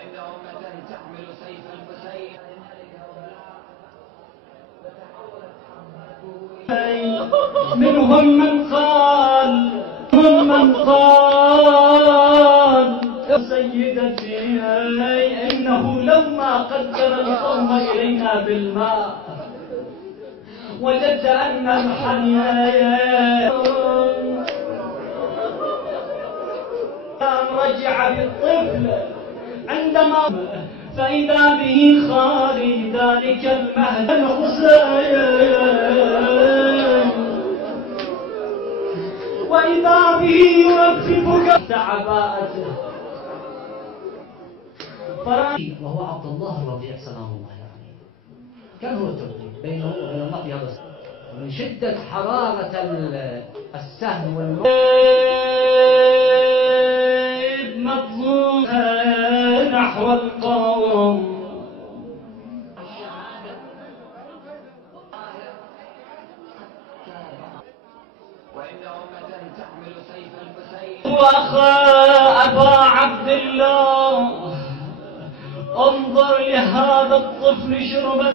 وإن أمة تحمل سيف الحسين منهم من قال سيدتي إنه لما قدر القوم إلينا بالماء وجدت أن الحنين رجع بالطفل عندما فإذا به خالي ذلك المهد الحسين وإذا به يلففك تحت عباءته وهو عبد الله الرضيع سلام الله عليه. كان هو التوقيت بينه وبين الله في هذا من شدة حرارة السهم والموت مطلوب نحو القوم. وإن أمة تحمل سيف الحسين وأخا أبا عبد الله انظر لهذا الطفل شرب